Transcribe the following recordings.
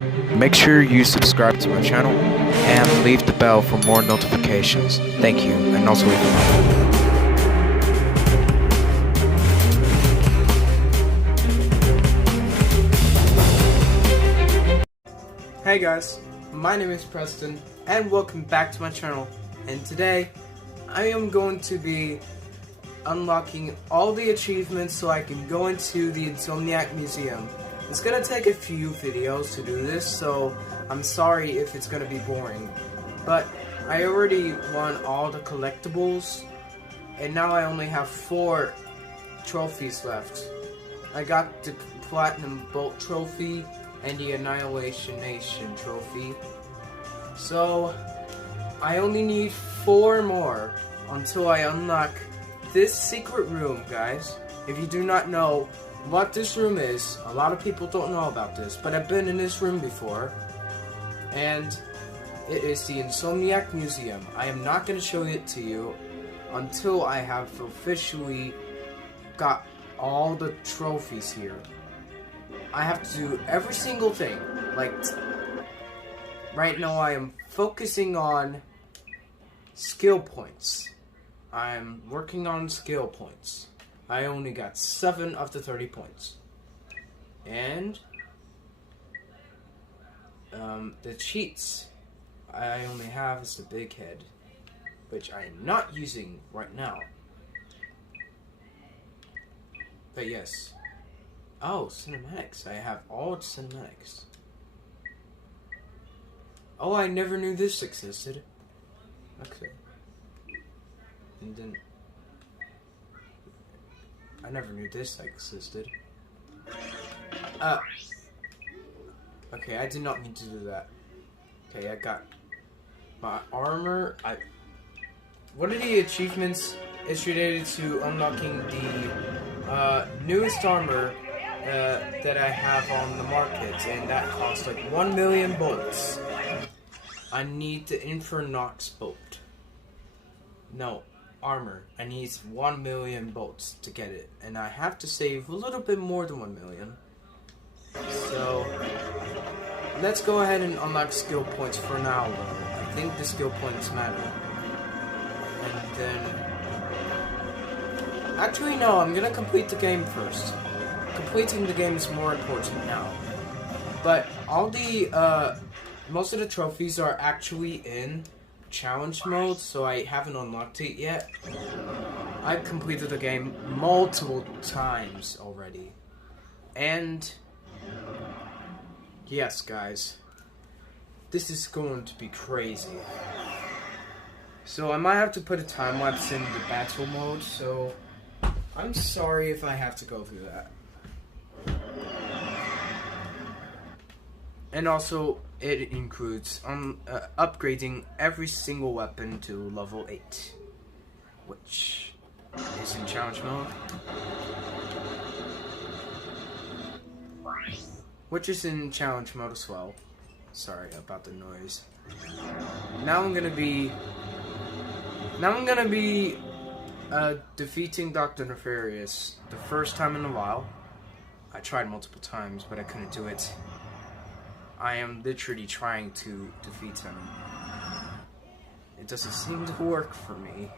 Make sure you subscribe to my channel and leave the bell for more notifications. Thank you, and also leave a like. Hey guys, my name is Preston and welcome back to my channel, and today I am going to be unlocking all the achievements so I can go into the Insomniac Museum. It's gonna take a few videos to do this, so I'm sorry if it's gonna be boring, but I already won all the collectibles and now I only have 4 trophies left. I got the Platinum Bolt trophy and the Annihilation Nation trophy. So I only need 4 more until I unlock this secret room, guys. If you do not know what this room is, a lot of people don't know about this, but I've been in this room before, and it is the Insomniac Museum. I am not going to show it to you until I have officially got all the trophies here. I have to do every single thing. Like, right now I am focusing on skill points. I'm working on skill points. I only got 7 of the 30 points. And the cheats I only have is the big head, which I am not using right now. But yes. Oh, cinematics. I have all the cinematics. Oh, I never knew this existed. Okay. And then I never knew this existed. Okay, I did not mean to do that. Okay, I got my armor. What are the achievements? It's related to unlocking the newest armor that I have on the market, and that costs like 1 million bolts. I need the Infernox bolt. No, armor. I need 1 million bolts to get it, and I have to save a little bit more than 1 million. So let's go ahead and unlock skill points for now, though. I think the skill points matter. And then actually no, I'm gonna complete the game first. Completing the game is more important now. But all the most of the trophies are actually in challenge mode, so I haven't unlocked it yet. I've completed the game multiple times already. And yes, guys, this is going to be crazy. So I might have to put a time lapse in the battle mode, so I'm sorry if I have to go through that. And also, it includes upgrading every single weapon to level 8, which is in challenge mode. Which is in challenge mode as well. Sorry about the noise. Now I'm gonna be defeating Dr. Nefarious the first time in a while. I tried multiple times, but I couldn't do it. I am literally trying to defeat him. It doesn't seem to work for me.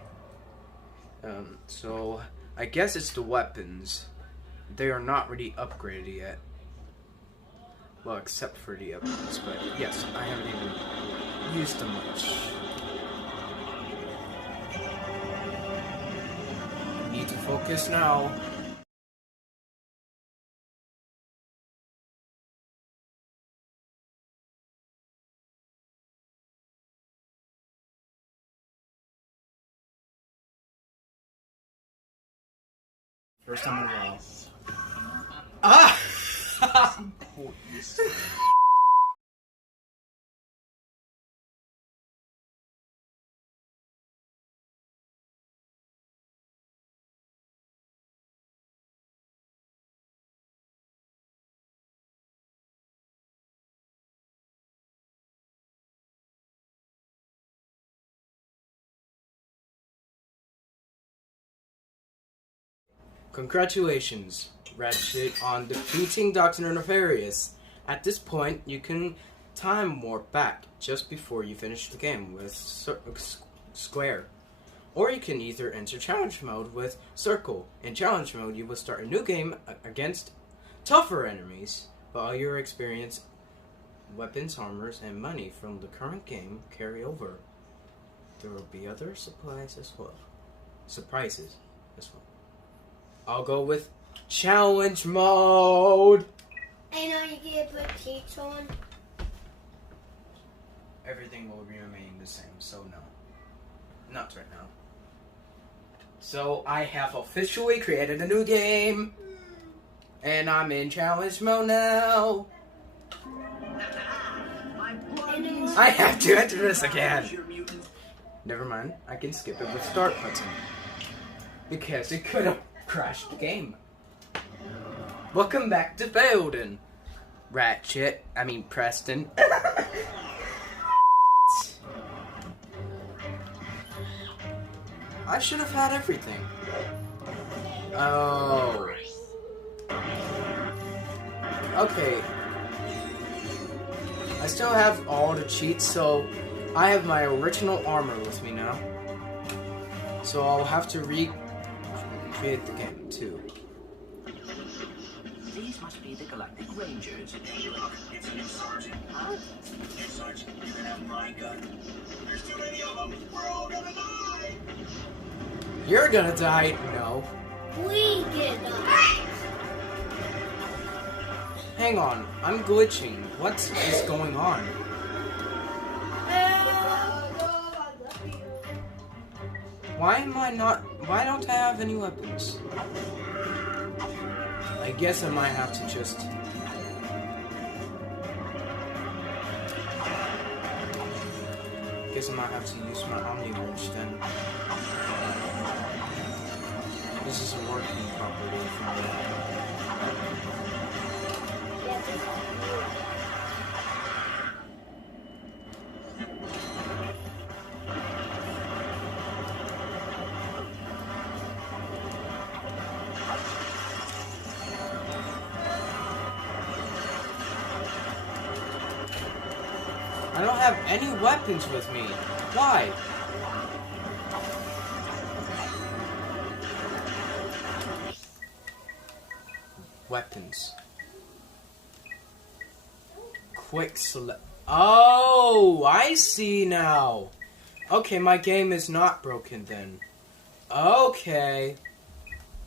So I guess it's the weapons. They are not really upgraded yet. Well, except for the upgrades, but yes, I haven't even used them much. Need to focus now. First time in a while. Ah! Congratulations, Ratchet, on defeating Dr. Nefarious. At this point, you can time warp back just before you finish the game with square. Or you can either enter challenge mode with circle. In challenge mode, you will start a new game against tougher enemies, but all your experience, weapons, armors, and money from the current game carry over. There will be other surprises as well. I'll go with challenge mode. I know you can put cheats on. Everything will remain the same, so no. Not right now. So I have officially created a new game. And I'm in challenge mode now. I have to enter this again. Never mind, I can skip it with start button. Because it could have crashed the game. Welcome back to Building. Ratchet, Preston. I should have had everything. Oh. Okay. I still have all the cheats, so I have my original armor with me now. So I'll have to recreate the game too. These must be the Galactic Rangers. It's an Sergeant. Huh? Sergeant, you can have my gun. There's too many of them. We're all gonna die. You're gonna die. No. We get them. Hang on, I'm glitching. What is going on? Why don't I have any weapons? I guess I might have to just... Guess I might have to use my Omni Wrench then. This is a working property for me. I don't have any weapons with me. Why? Weapons. Quick select. Oh, I see now. Okay, my game is not broken then. Okay.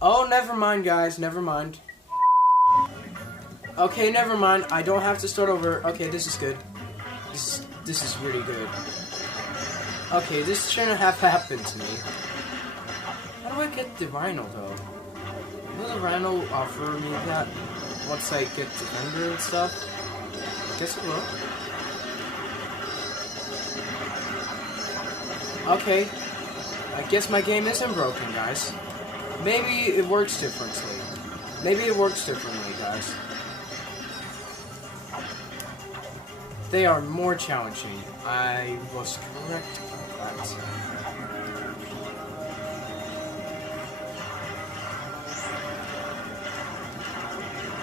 Oh, never mind, guys. Never mind. Okay, never mind. I don't have to start over. Okay, this is good. This is really good. Okay, this shouldn't have happened to me. How do I get the Rhino, though? Will the Rhino offer me that once I get Defender and stuff? Guess it will. Okay. I guess my game isn't broken, guys. Maybe it works differently. Maybe it works differently, guys. They are more challenging. I was correct about that.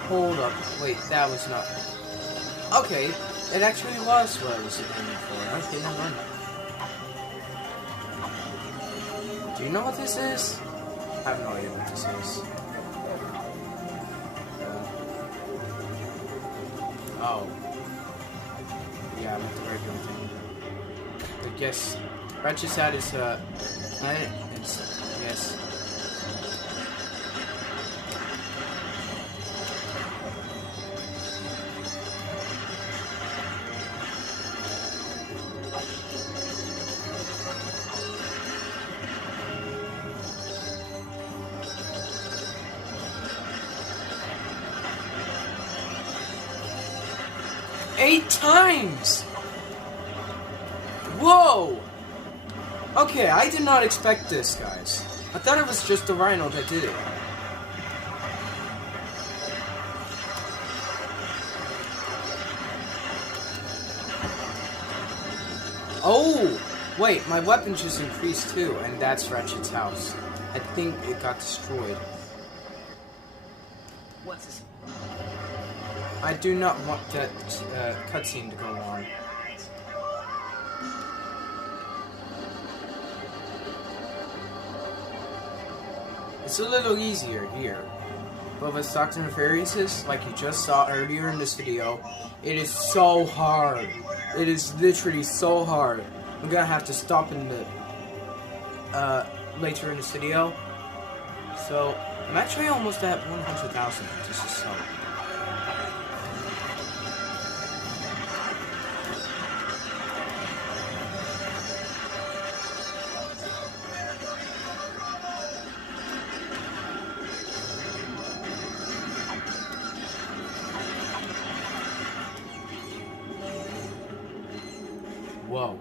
Hold up. Wait, that was not... Okay, it actually was what I was aiming for. Okay, never mind. Do you know what this is? I have no idea what this is. Oh. Yeah, with the regular thing. But yes, Ratchet's hat is planet. It's yes. Eight times! Whoa! Okay, I did not expect this, guys. I thought it was just the Rhino that did it. Oh! Wait, my weapon just increased too, and that's Ratchet's house. I think it got destroyed. What's this? I do not want that cutscene to go on. It's a little easier here. But with Stocks and Fairies, like you just saw earlier in this video, it is so hard. It is literally so hard. I'm gonna have to stop in the later in this video. So I'm actually almost at 100,000. This is so. Whoa.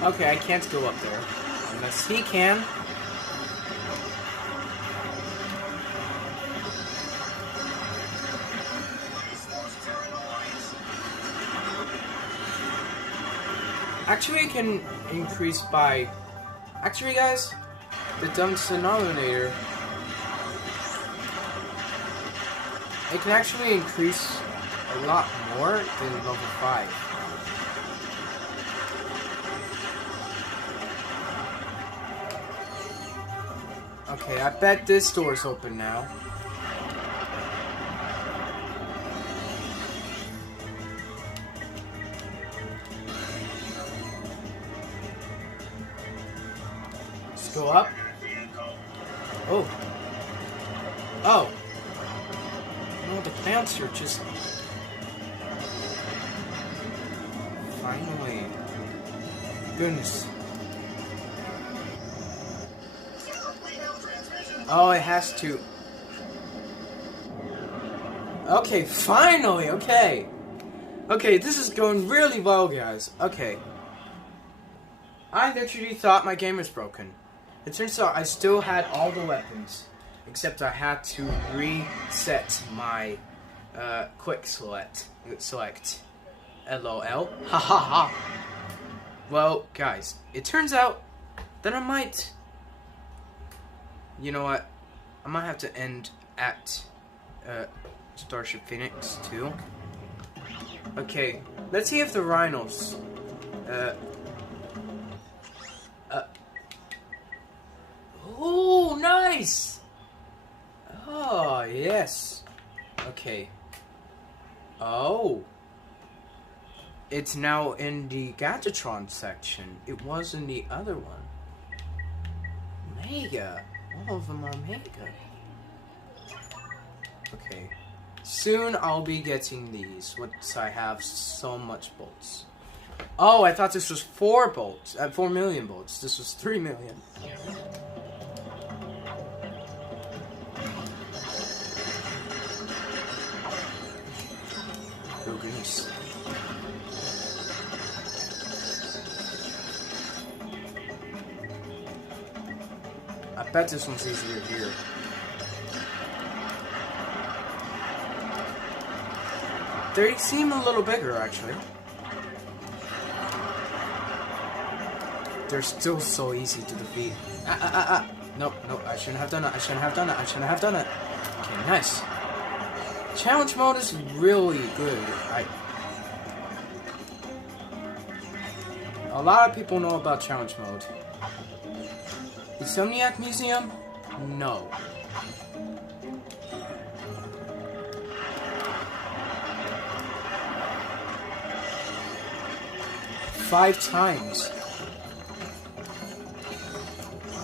Okay, I can't go up there. Unless he can. Actually, it can increase by... Actually, guys, the dumbest denominator... It can actually increase a lot more than level 5. Okay, I bet this door's open now. Let's go up. Oh. Oh. No, the plants are just... Finally. Goodness. Oh, it has to. Okay, finally, okay. Okay, this is going really well, guys. Okay. I literally thought my game was broken. It turns out I still had all the weapons. Except I had to reset my quick select. LOL. Ha ha ha. Well, guys, it turns out that I might... You know what? I might have to end at Starship Phoenix too. Okay, let's see if the rhinos. Oh, nice! Oh, yes. Okay. Oh. It's now in the Gadgetron section. It was in the other one. Mega. All of them are mega. Okay. Soon I'll be getting these once I have so much bolts. Oh, I thought this was 4 bolts. 4 million bolts. This was 3 million. Oh, goodness. I bet this one's easier here. They seem a little bigger, actually. They're still so easy to defeat. Nope, nope, I shouldn't have done it. I shouldn't have done it. I shouldn't have done it. Okay, nice. Challenge mode is really good. A lot of people know about challenge mode. Insomniac Museum? No. Five times.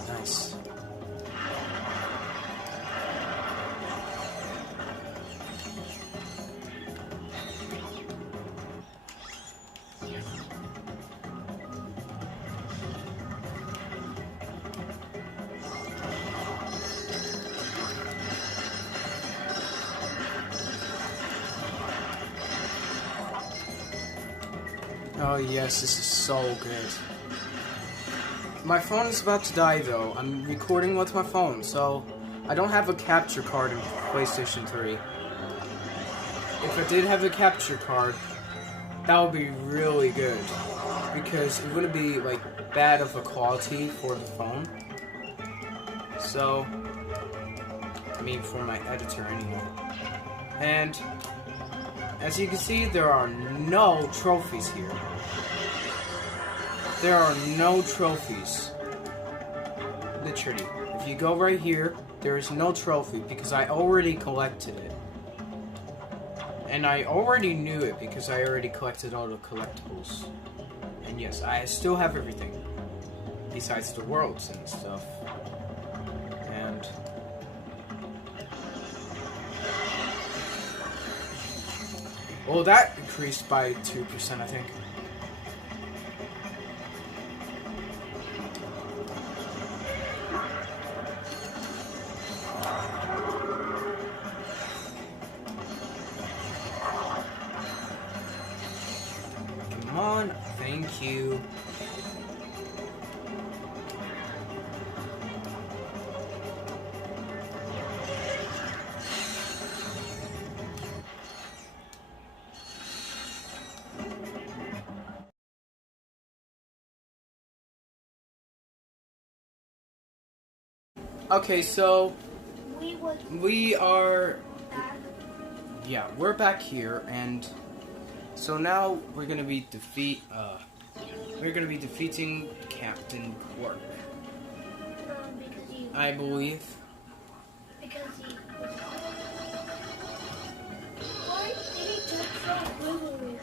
Nice. Oh yes, this is so good. My phone is about to die though. I'm recording with my phone, so I don't have a capture card in PlayStation 3. If I did have a capture card, that would be really good because it wouldn't be like bad of a quality for the phone. So, I mean for my editor anyway. And as you can see, there are no trophies here. There are no trophies. Literally, if you go right here, there is no trophy because I already collected it. And I already knew it because I already collected all the collectibles. And yes, I still have everything. Besides the worlds and stuff. And... well, that increased by 2%, I think. Come on, thank you. Okay, so we are, yeah, we're back here, and so now we're gonna be defeating Captain Quark, I believe. Because he was... Why did he just throw boomerang?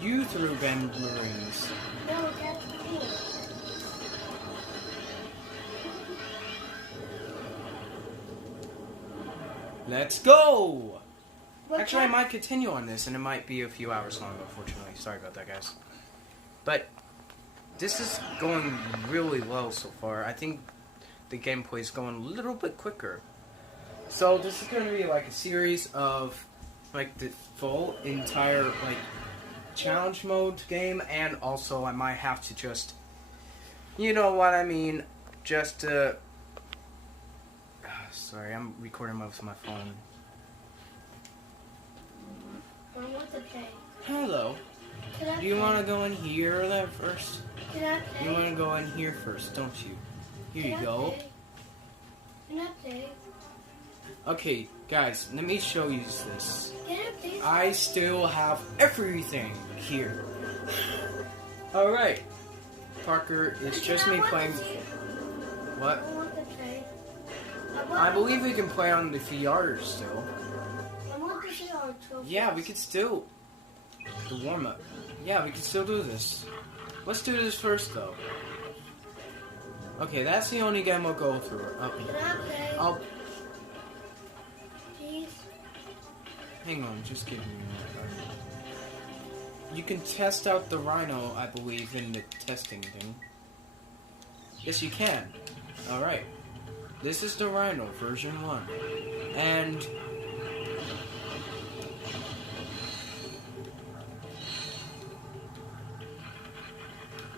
You threw boomerangs. No, that's me. Let's go! What Actually, I kind- might continue on this, and it might be a few hours long, unfortunately. Sorry about that, guys. But this is going really well so far. I think the gameplay is going a little bit quicker. So this is going to be like a series of like the full entire like challenge mode game, and also I might have to just, you know what I mean, just sorry, I'm recording with my phone. I want to play. Hello. Can I Do you play? want to go in here or there first? Can I play? You want to go in here first, don't you? Here Can you I go. play? Can I play? Okay, guys, let me show you this. Can I play? I still have everything here. Alright. Parker, it's just me playing. What? I want to play. I believe we can play on the VR still. I want to see our trophies. Yeah, we could still. The warm up. Yeah, we could still do this. Let's do this first, though. Okay, that's the only game we'll go through. Can I play? I'll. Please. Hang on, just give me a... You can test out the Rhino, I believe, in the testing thing. Yes, you can. Alright. This is the Rhino, version 1. And...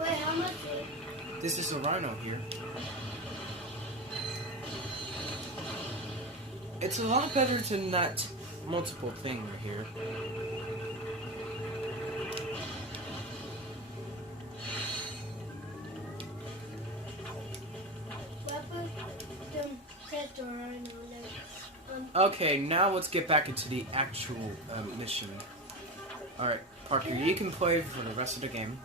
Wait, how much is it? this is the Rhino here. It's a lot better than that multiple thing right here. Weapon? Don't set the rhino. Okay, now let's get back into the actual mission. Alright, Parker, you can play for the rest of the game.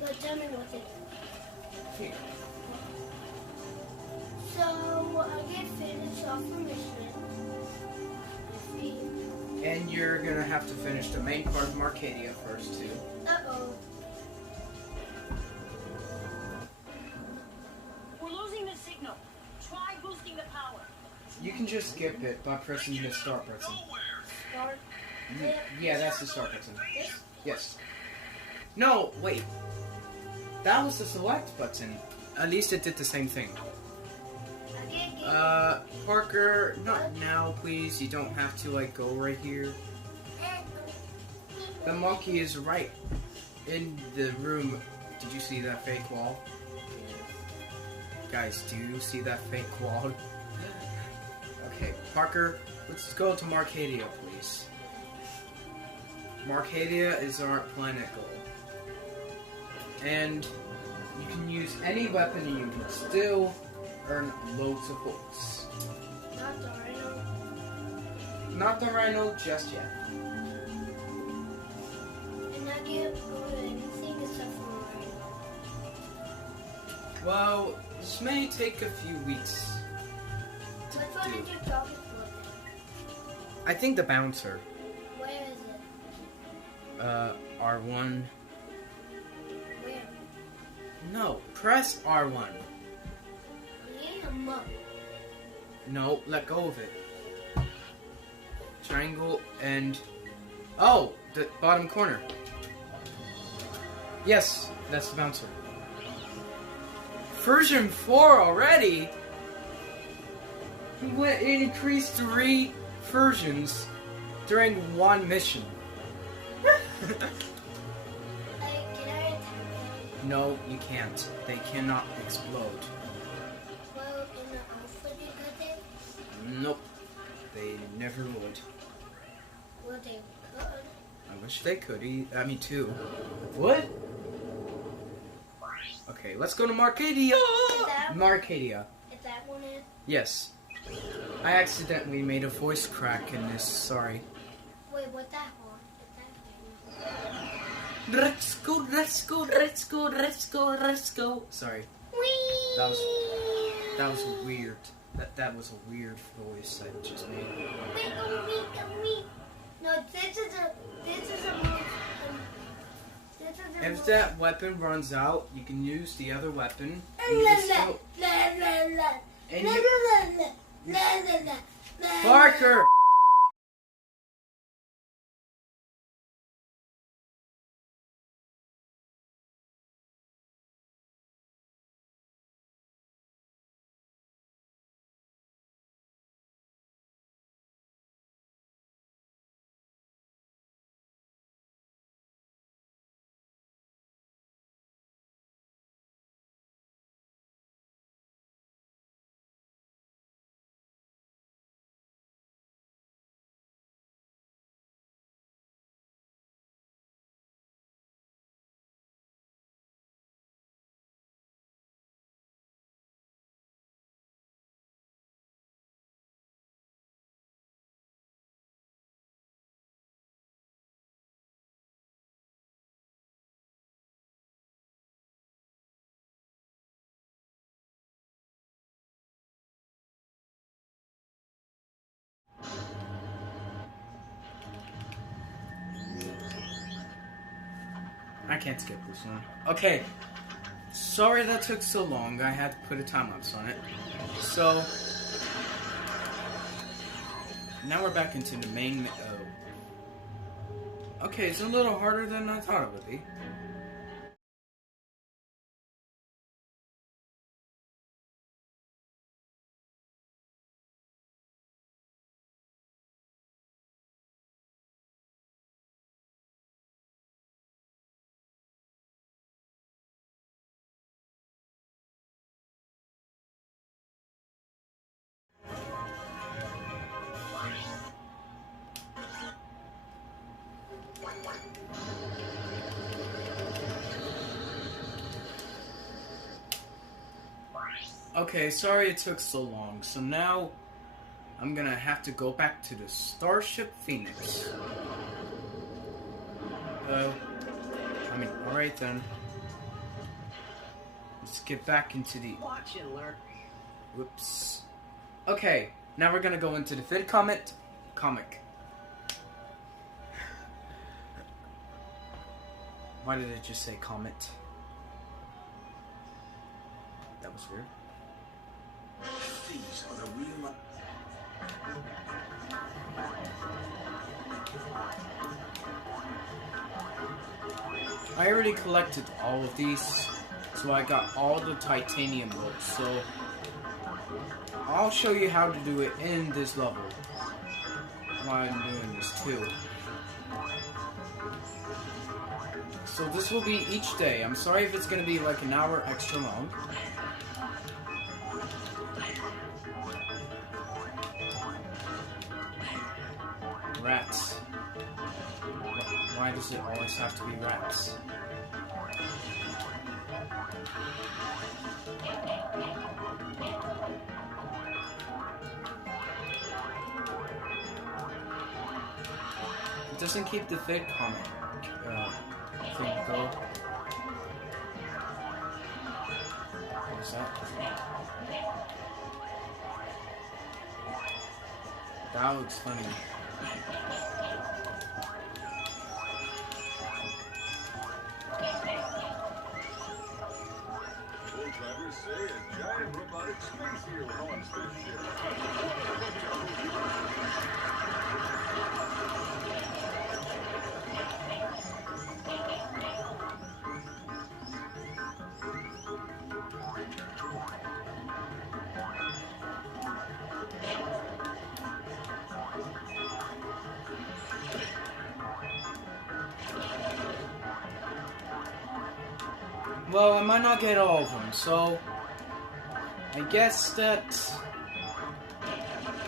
But tell me what it is. Here. So, I get finished off the mission. And you're gonna have to finish the main part of Marcadia first, too. Uh-oh. We're losing the signal. Try boosting the power. You can just skip it by pressing the start button. Start. Yeah, that's the start button. This? Yes. No, wait. That was the select button. At least it did the same thing. I can't get Parker, not now, please. You don't have to, like, go right here. The monkey is right in the room. Did you see that fake wall? Guys, do you see that fake wall? Okay, Parker, let's go to Marcadia, please. Marcadia is our planet goal. And you can use any weapon and you can still earn loads of points. Not the rhino. Not the rhino just yet. And I can't go to anything except for the rhino. Well, this may take a few weeks. Which one did you drop it for? I think the bouncer. Where is it? R1. Where? No, press R1. Yeah, No, let go of it. Triangle and... Oh! The bottom corner. Yes, that's the bouncer. Version 4 already? It increased 3 versions during one mission. Can I attack them? No, you can't. They cannot explode. Well, in the alpha they got it? Nope. They never would. Well, they could. I wish they could. I mean, too. What? Okay, let's go to Marcadia! that- Marcadia. Is that one it? Yes. I accidentally made a voice crack in this. Sorry. Wait, what that one? Is that Let's go, let's go, let's go, let's go, let's go. Sorry. Whee! That was weird. That was a weird voice I just made. Wee. No, this is a move. This is a If move. that weapon runs out, you can use the other weapon. And you can still... And you... Barker! I can't skip this one. Okay. Sorry that took so long. I had to put a time lapse on it. So now we're back into the main. Okay, it's a little harder than I thought it would be. Okay, sorry it took so long. So now I'm gonna have to go back to the Starship Phoenix. Alright then. Let's get back into the... Watch and learn. Whoops. Okay, now we're gonna go into the Vid comic. Why did it just say comet? That was weird. These are the real... I already collected all of these, so I got all the titanium books, so I'll show you how to do it in this level while I'm doing this too. So this will be each day. I'm sorry if it's gonna be like an hour extra long. Rats. Why Why does it always have to be rats? It doesn't keep the fake comic thing go. What is that? That looks funny. Drivers say a giant robotic space hero haunts this ship. Well, I might not get all of them, so I guess that.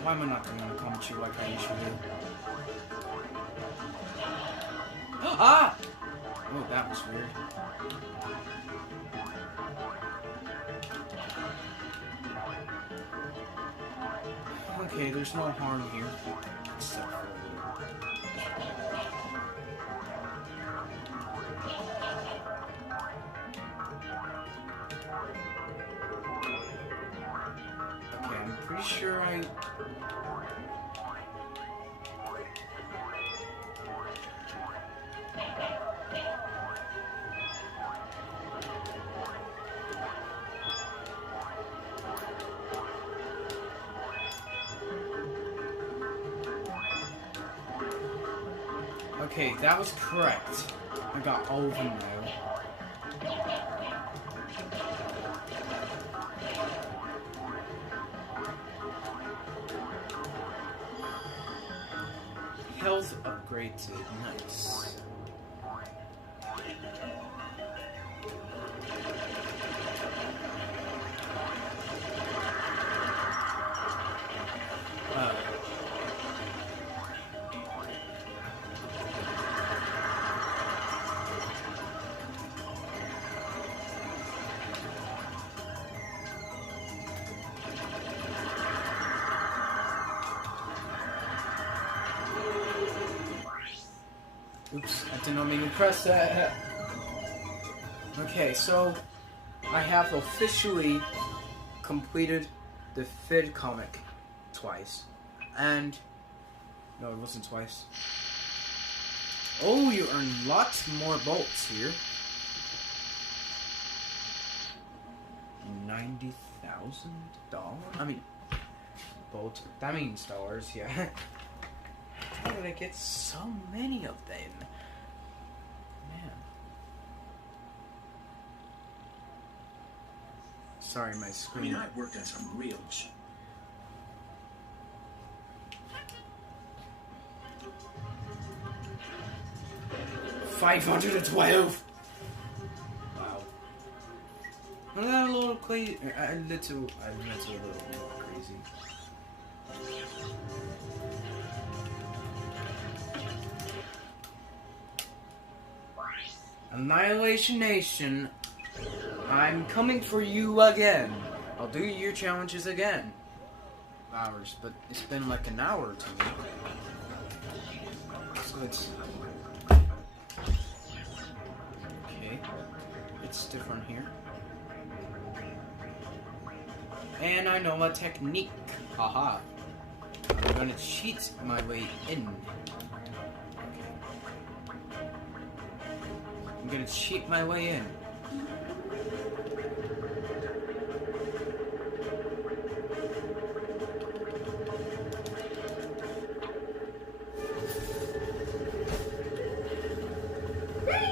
Why am I not doing a commentary like I usually do? Ah! Oh, that was weird. Okay, there's no harm here. Except for okay, I'm pretty sure I... Okay, that was correct. I got all of them now. Health upgraded, nice. Oops, I did not mean to press that. Okay, so I have officially completed the Fid comic twice. And no, it wasn't twice. Oh, you earn lots more bolts here. $90,000? I mean, bolts. That means dollars, yeah. How did I get so many of them? Man. Sorry, my screen. I've worked on some real shit. $512. Wow. Wasn't that a little crazy? A little more crazy. Annihilation Nation, I'm coming for you again. I'll do your challenges again. Hours, but it's been like an hour to me. So it's... Okay. It's different here. And I know a technique. Haha. I'm gonna cheat my way in. I'm gonna cheat my way in.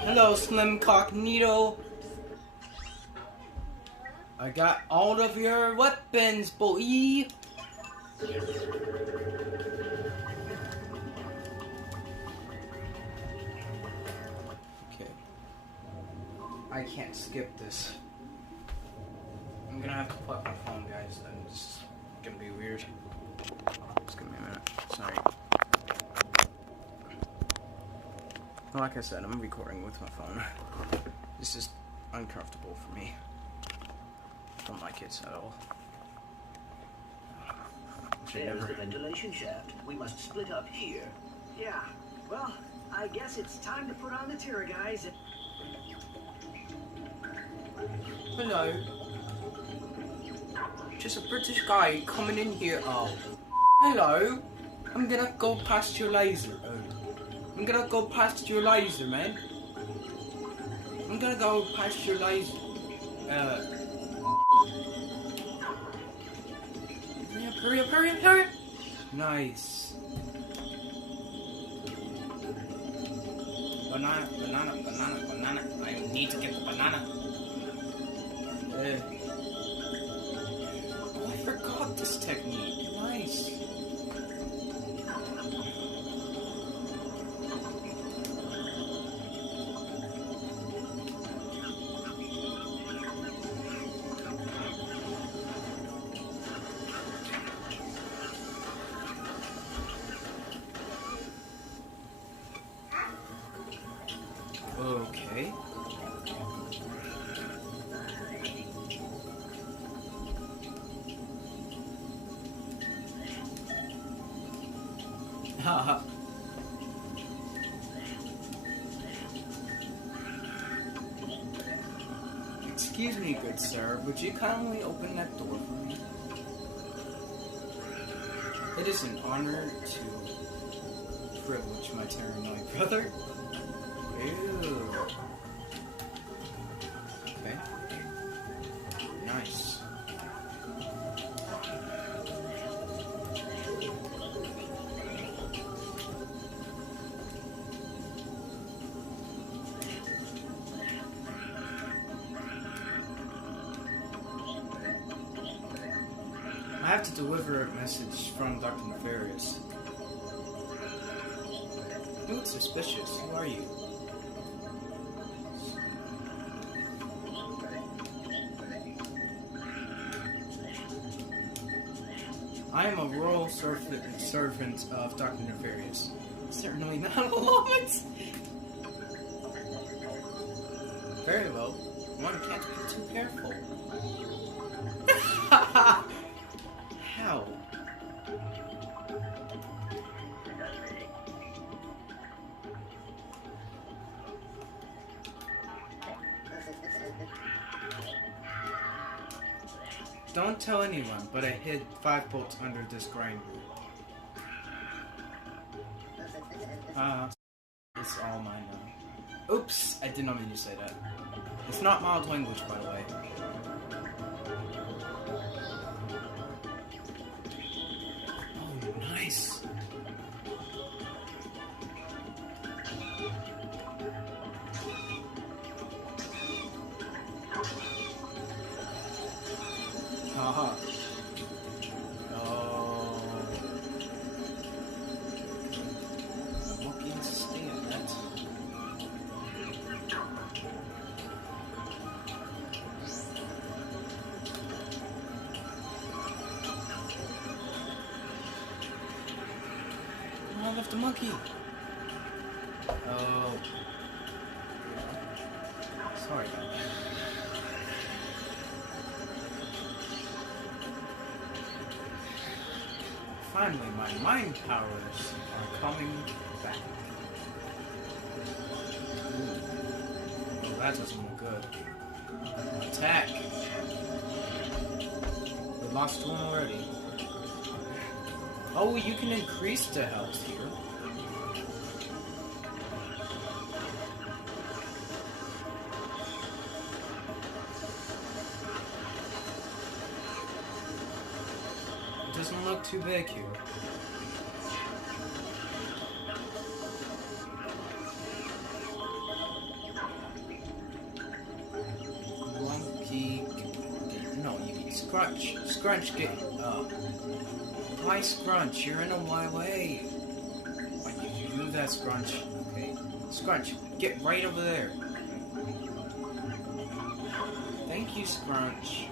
Hello, Slim Cognito. I got all of your weapons, boy. I can't skip this. I'm gonna have to plug my phone, guys, and it's gonna be weird. Just give me a minute. Sorry. Like I said, I'm recording with my phone. This is uncomfortable for me. Don't like it at all. There's the ventilation shaft. We must split up here. Yeah, well, I guess it's time to put on the tour, guys. Hello. Just a British guy coming in here. Oh. Hello. I'm gonna go past your laser. I'm gonna go past your laser, man. I'm gonna go past your laser. Hurry up, hurry up, hurry up! Nice. Banana, banana, banana, banana. I need to get the banana. Oh, I forgot this technique. Nice. Okay. Haha. Excuse me, good sir, would you kindly open that door for me? It is an honor to privilege my Terranite brother. Ew. Okay. Nice. I have to deliver a message from Dr. Nefarious. You look suspicious. Who are you? I am a royal servant of Dr. Nefarious. Certainly not a lot. Very well. One can't be too careful. How? Don't tell anyone, but I hid 5 bolts under this grinder. It's all mine now. Oops, I did not mean to say that. It's not mild language, by the way. Oh, nice. Haha. Oh. I'm not being sustained yet. Oh, I left the monkey. Oh. Sorry about that. Finally, my mind powers are coming back. Ooh. Oh, that doesn't look good. Attack! We lost one already. Oh, you can increase the health here. Doesn't look too big here. Monkey, no, you need Scrunch. Scrunch, get why Scrunch? You're in my way. Why did you do that, Scrunch? Okay, Scrunch, get right over there. Thank you, Scrunch.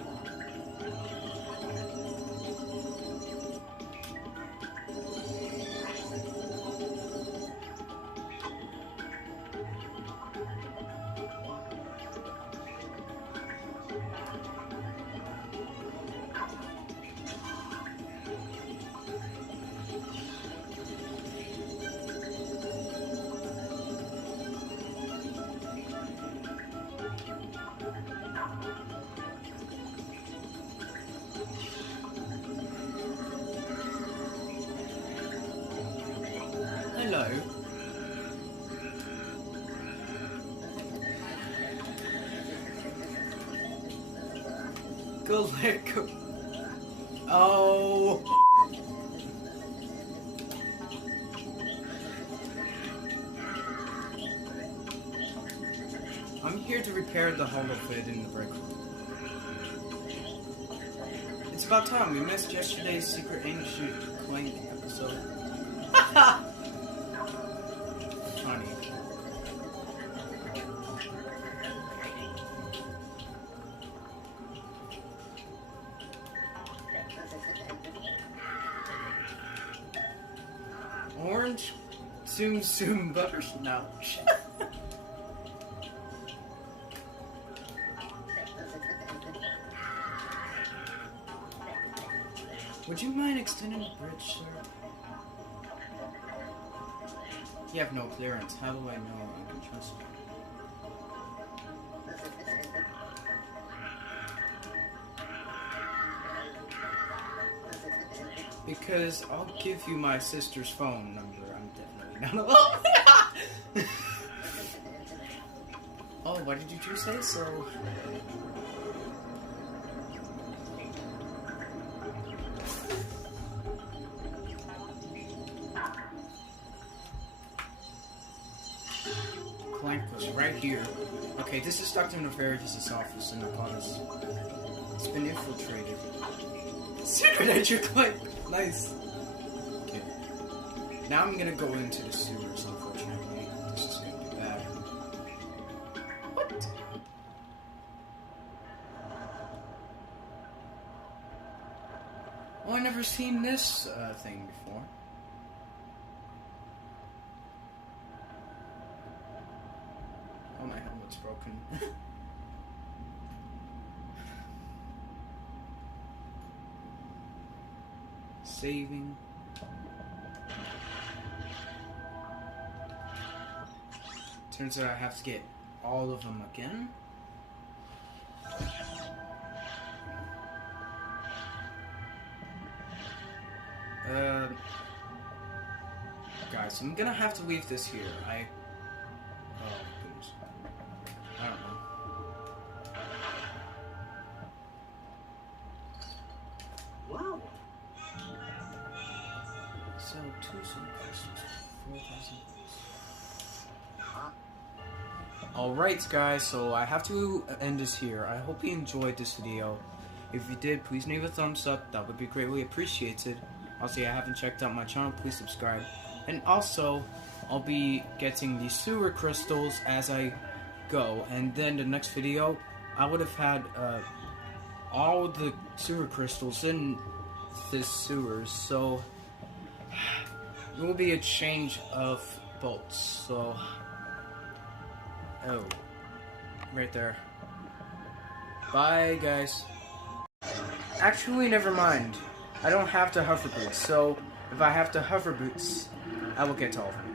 No. Go let go. Oh. I'm here to repair the holofit in the break room. It's about time. We missed yesterday's secret ancient Clank episode. Funny. Orange, Zoom buttersnotch. Would you mind extending the bridge, sir? You have no clearance. How do I know I can trust you? Because I'll give you my sister's phone number. I'm definitely not alone. Oh, why did you say so? Clank was right here. Okay, this is Dr. Nefarious' office in the office. It's been infiltrated. Secret entry Clank! Nice. Okay. Now I'm gonna go into the sewers, unfortunately. This is gonna be bad. What? Oh, I've never seen this thing before. Oh, my helmet's broken. Saving. Turns out I have to get all of them again. Guys, I'm gonna have to leave this here. Oh, goodness. I don't know. Wow. So, 2 some crystals, 4,000. Alright guys, so I have to end this here. I hope you enjoyed this video. If you did, please leave a thumbs up. That would be greatly appreciated. Also, if you haven't checked out my channel, please subscribe. And also, I'll be getting the sewer crystals as I go. And then the next video, I would have had all the sewer crystals in this sewers. So, it will be a change of bolts. So, oh, right there. Bye, guys. Actually, never mind. I don't have to hover boots, so if I have to hover boots, I will get to all of them.